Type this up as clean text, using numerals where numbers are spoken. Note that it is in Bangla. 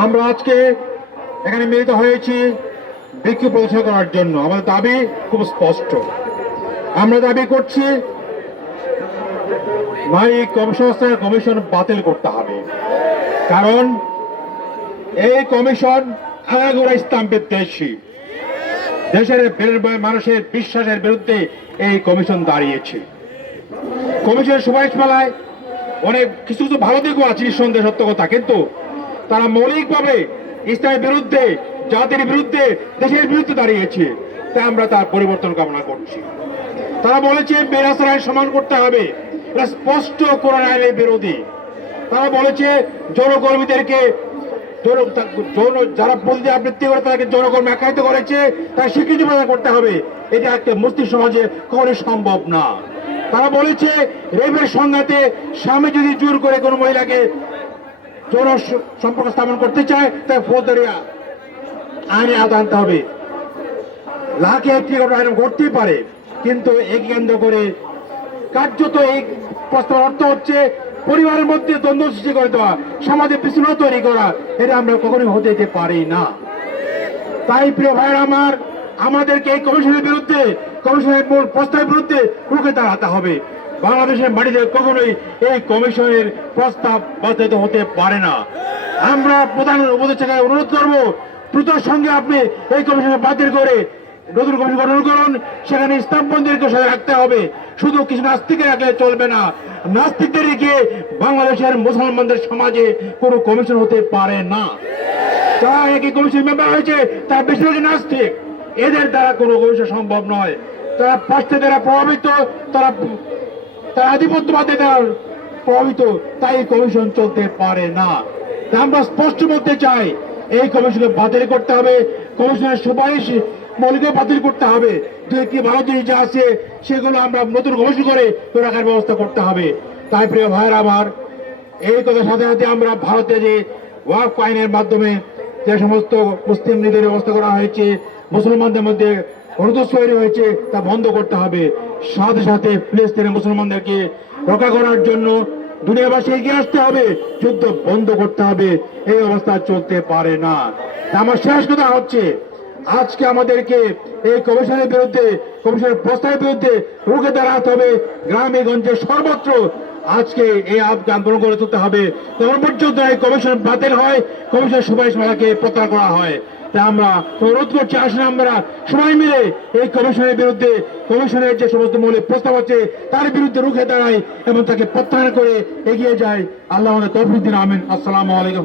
আমরা আজকে এখানে মিলিত হয়েছি বিক্ষোভ প্রদর্শন করার জন্য। আমাদের দাবি খুব স্পষ্ট। আমরা দাবি করছি নারী কর্মসংস্থান কমিশন বাতিল করতে হবে, কারণ এই কমিশন আগাগোড়া ইসলাম বিদ্বেষী। দেশের মানুষের বিশ্বাসের বিরুদ্ধে এই কমিশন দাঁড়িয়েছে। কমিশনের সুপারিশমালায় অনেক কিছু কিছু ভালো দিকও আছে, নিঃসন্দেহে সত্য কথা, কিন্তু তারা মৌলিকভাবে ইসলামের বিরুদ্ধে, জাতির বিরুদ্ধে, দেশের বিরুদ্ধে দাঁড়িয়েছে। তাই আমরা তার পরিবর্তন কামনা করছি। তারা বলেছে বেরাসের আইন সমান করতে হবে, এটা স্পষ্ট কোরআন আইনের বিরোধী। তারা বলেছে যৌনকর্মীদেরকে যারা বন্দি আবৃত্তি করে তাদেরকে যৌনকর্মী আখ্যায়িত করেছে তার স্বীকৃতি প্রদান করতে হবে। এটা একটা মুসলিম সমাজে কখনোই সম্ভব না। তারা বলেছে রেপের সংঘাতে স্বামী যদি জোর করে কোনো মহিলাকে যৌন সম্পর্ক স্থাপন করতে চায় তাই ফৌজদারি আইনে আওতা আনতে হবে। লাখে একটি আইন ঘটতেই পারে, কিন্তু এক কেন্দ্র করে কার্যত এই প্রস্তাব অর্থ হচ্ছে পরিবারের মধ্যে দ্বন্দ্ব সৃষ্টি করে দেওয়া, সমাজে বিশৃঙ্খলা তৈরি করা। এটা আমরা কখনোই হতে দিতে পারি না। তাই প্রিয় ভাইয়ের আমার, আমাদেরকে এই কমিশনের বিরুদ্ধে, কমিশনের মূল প্রস্তাবের বিরুদ্ধে রুখে দাঁড়াতে হবে। বাংলাদেশের মাটিতে কখনোই এই কমিশনের প্রস্তাব বাস্তবায়িত হতে পারে না। আমরা প্রধান উপদেষ্টাকে অনুরোধ করবো, দ্রুত সঙ্গে আপনি এই কমিশন বাতিল করে নতুন কমিশন গঠন করুন। সেখানে ইসলামপন্থীদেরকে সাথে রাখতে হবে, শুধু কিছু নাস্তিকে রাখলে চলবে না। নাস্তিকদের গিয়ে বাংলাদেশের মুসলমানদের সমাজে কোনো কমিশন হতে পারে না। যারা একই কমিশন মেম্বার হয়েছে তারা বেশিরভাগ নাস্তিক, এদের দ্বারা কোনো কমিশন সম্ভব নয়। তারা পাশ্চাত্যের দ্বারা প্রভাবিত, তারা আধিপত্যবাদী দ্বারা প্রভাবিত, তাই কমিশন চলতে পারে না। আমরা স্পষ্ট বলতে চাই, এই কমিশনকে বাতিল করতে হবে। কমিশনের সুপারিশ মৌলিক বাতিল করতে হবে। দু একটি ভালো জিনিস যা আছে সেগুলো আমরা নতুন কমিশন করে রাখার ব্যবস্থা করতে হবে। তাই প্রিয় ভাইয়ের আমার, এই কথার সাথে সাথে আমরা ভারতে যে ওয়াকফ আইনের মাধ্যমে যে সমস্ত মুসলিম লীগের ব্যবস্থা করা হয়েছে, মুসলমানদের মধ্যে অনুদোষ তৈরি হয়েছে, তা বন্ধ করতে হবে। সাথে সাথে ফিলিস্তিনের মুসলমানদেরকে রক্ষা করার জন্য দুনিয়াবাসী এগিয়ে আসতে হবে, যুদ্ধ বন্ধ করতে হবে। এই অবস্থা চলতে পারে না। আমার শেষ কথা হচ্ছে, আজকে আমাদেরকে এই কমিশনের বিরুদ্ধে, কমিশনের প্রস্তাবের বিরুদ্ধে রুখে দাঁড়াতে হবে। গ্রামে গঞ্জে সর্বত্র আজকে এই আন্দোলন করে তুলতে হবে। তখন পর্যন্ত এই কমিশন বাতিল হয়, কমিশনের সুপারিশমালাকে প্রত্যাহার করা হয়। তাই আমরা অনুরোধ করছি, আসলে আমরা সবাই মিলে এই কমিশনের বিরুদ্ধে, কমিশনের যে সমস্ত মৌলিক প্রস্তাব আছে তার বিরুদ্ধে রুখে দাঁড়াই এবং তাকে প্রত্যাহার করে এগিয়ে যাই। আল্লাহ আমাদের তৌফিক দিন। আমিন। আসসালামু আলাইকুম।